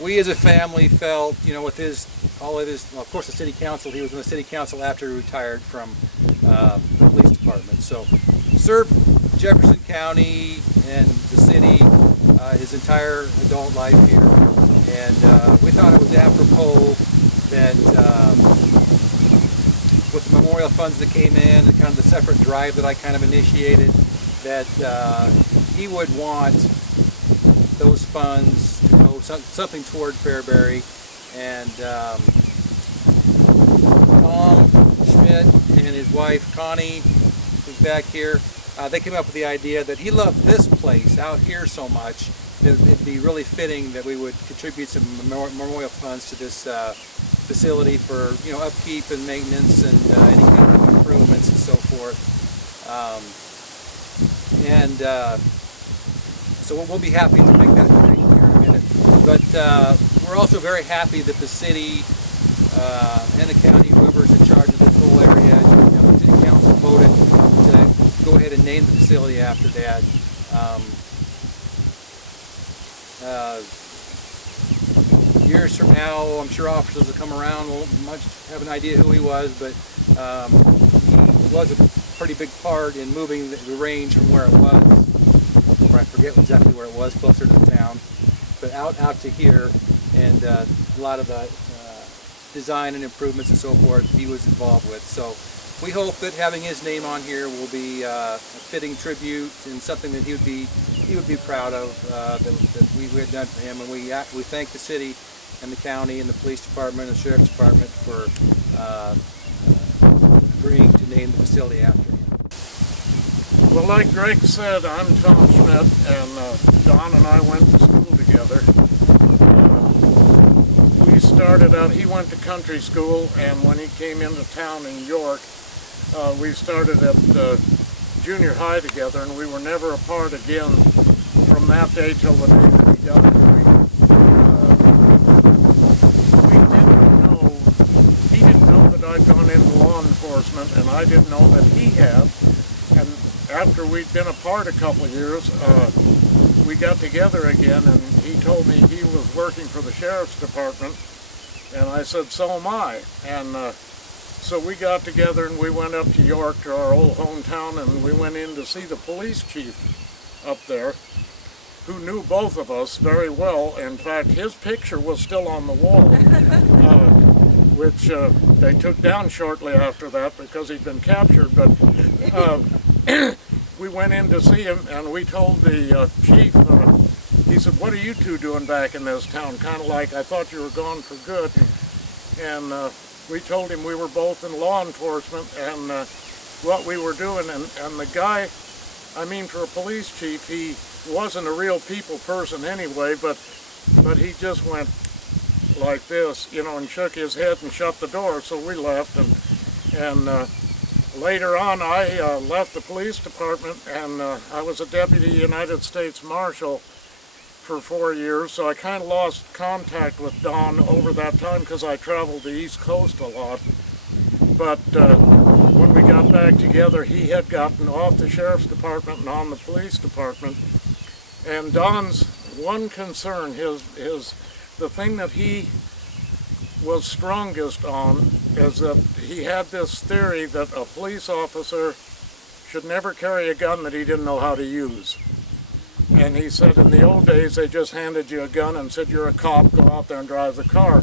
we as a family felt, with all of his, well, of course the city council, he was in the city council after he retired from the police department. So served Jefferson County and the city his entire adult life here. And we thought it was apropos that with the memorial funds that came in and kind of the separate drive that I kind of initiated, that he would want those funds to go something toward Fairbury. And Tom Schmidt and his wife Connie, who's back here, they came up with the idea that he loved this place out here so much that it'd be really fitting that we would contribute some memorial funds to this facility for upkeep and maintenance and any kind of improvements and so forth. So we'll be happy to make that donation here in a minute. But we're also very happy that the city and the county, whoever's in charge of this whole area, the city council voted to go ahead and name the facility after Dad. Years from now, I'm sure officers will come around, won't much have an idea who he was, but he was a pretty big part in moving the range from where it was. I forget exactly where it was, closer to town, but out to here, and a lot of the design and improvements and so forth he was involved with. So we hope that having his name on here will be a fitting tribute and something that he would be proud of that we had done for him. And we thank the city and the county and the police department and the sheriff's department for agreeing to name the facility after him. Well, like Greg said, I'm Tom Schmidt, and Don and I went to school together. We started out, he went to country school, and when he came into town in York, we started at junior high together, and we were never apart again from that day till the day we got married. He didn't know that I'd gone into law enforcement, and I didn't know that he had. And after we'd been apart a couple of years, we got together again, and he told me he was working for the sheriff's department, and I said, so am I. And so we got together and we went up to York, to our old hometown, and we went in to see the police chief up there, who knew both of us very well. In fact, his picture was still on the wall, which they took down shortly after that because he'd been captured. But we went in to see him, and we told the chief, he said, what are you two doing back in this town? Kind of like, I thought you were gone for good. And we told him we were both in law enforcement and what we were doing. And the guy, for a police chief, he wasn't a real people person anyway, but he just went like this, and shook his head and shut the door. So we left, and later on I left the police department, and I was a deputy United States Marshal for 4 years, so I kind of lost contact with Don over that time because I traveled the East Coast a lot. But when we got back together, he had gotten off the sheriff's department and on the police department. And Don's one concern, the thing that he was strongest on, is that he had this theory that a police officer should never carry a gun that he didn't know how to use. And he said in the old days they just handed you a gun and said, you're a cop, go out there and drive the car.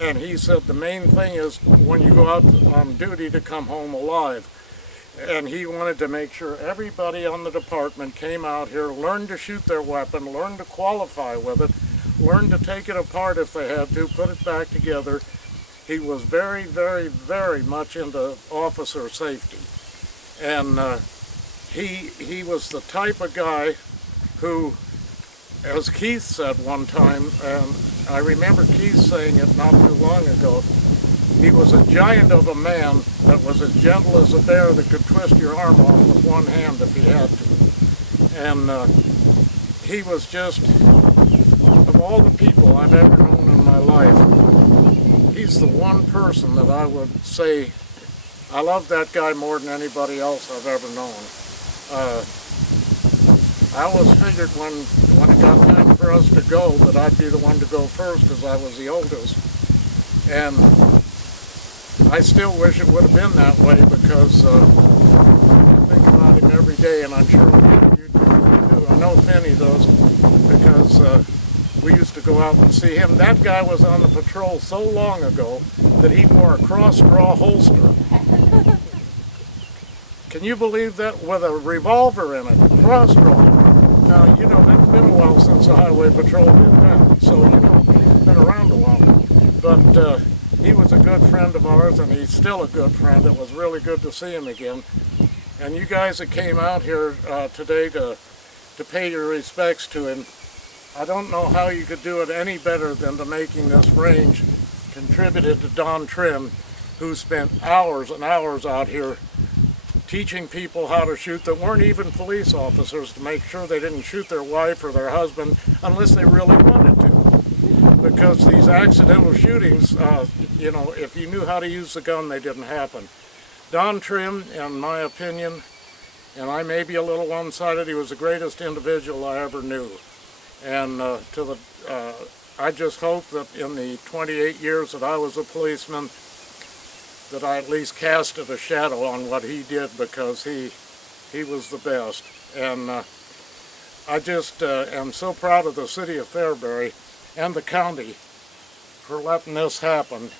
And he said the main thing is when you go out on duty to come home alive. And he wanted to make sure everybody on the department came out here, learned to shoot their weapon, learned to qualify with it, learned to take it apart if they had to, put it back together. He was very, very, very much into officer safety. And he was the type of guy who, as Keith said one time, and I remember Keith saying it not too long ago, he was a giant of a man that was as gentle as a bear that could twist your arm off with one hand if he had to. And he was just, of all the people I've ever known in my life, he's the one person that I would say, I love that guy more than anybody else I've ever known. I always figured when it got time for us to go, that I'd be the one to go first because I was the oldest. And I still wish it would have been that way because I think about him every day, and I'm sure you do. I know Finney does because we used to go out and see him. That guy was on the patrol so long ago that he wore a cross-draw holster. Can you believe that? With a revolver in it, cross-draw. You know, that's been a while since the highway patrol did that, so it's been around a while. But he was a good friend of ours, and he's still a good friend. It was really good to see him again. And you guys that came out here today to pay your respects to him, I don't know how you could do it any better than to making this range contributed to Don Trimm, who spent hours and hours out here teaching people how to shoot that weren't even police officers, to make sure they didn't shoot their wife or their husband unless they really wanted to. Because these accidental shootings, you know, if you knew how to use the gun, they didn't happen. Don Trimm, in my opinion, and I may be a little one-sided, he was the greatest individual I ever knew. And I just hope that in the 28 years that I was a policeman, that I at least casted a shadow on what he did, because he was the best. And I just am so proud of the city of Fairbury and the county for letting this happen.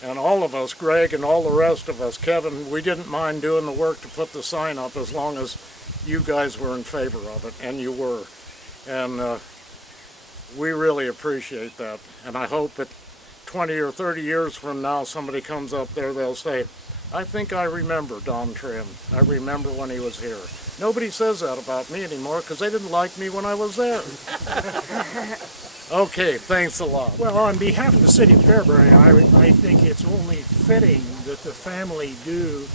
And all of us, Greg and all the rest of us, Kevin, we didn't mind doing the work to put the sign up as long as you guys were in favor of it, and you were. And we really appreciate that. And I hope that 20 or 30 years from now, somebody comes up there, they'll say, I think I remember Don Trimm. I remember when he was here. Nobody says that about me anymore because they didn't like me when I was there. Okay, thanks a lot. Well, on behalf of the city of Fairbury, I think it's only fitting that the family do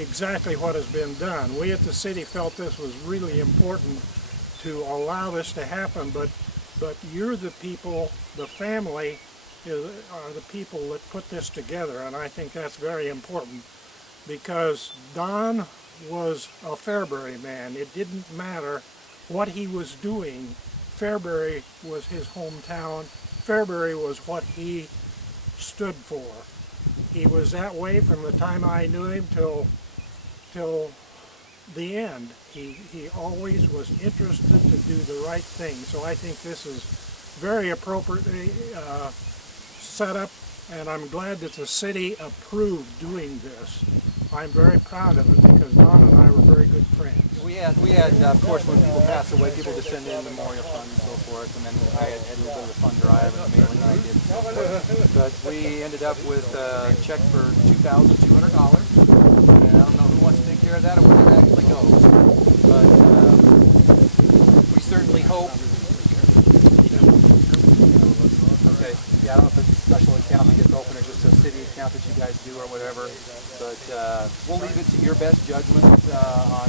exactly what has been done. We at the city felt this was really important to allow this to happen, but you're the people, the family, are the people that put this together, and I think that's very important, because Don was a Fairbury man. It didn't matter what he was doing. Fairbury was his hometown. Fairbury was what he stood for. He was that way from the time I knew him till the end. He always was interested to do the right thing. So I think this is very appropriately set up, and I'm glad that the city approved doing this. I'm very proud of it because Don and I were very good friends. We had of course, when people passed away, people just send in memorial funds and so forth, and then I had a little bit of a fund drive and a mailing I did and so forth. But we ended up with a check for $2,200, and I don't know who wants to take care of that or where that actually goes. But we certainly hope. Okay, yeah, I don't know if it's a special account that gets open or just a city account that you guys do or whatever. But we'll leave it to your best judgment on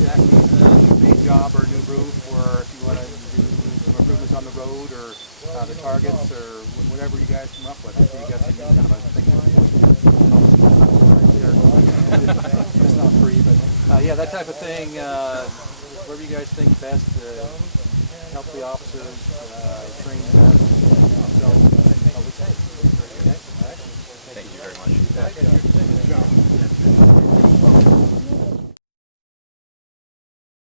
check needs a new paint job or a new roof, or if you want to do some improvements on the road or the targets or whatever you guys come up with. I think you got some kind of a thing. It's not free, but yeah, that type of thing. Whatever you guys think best to help the officers.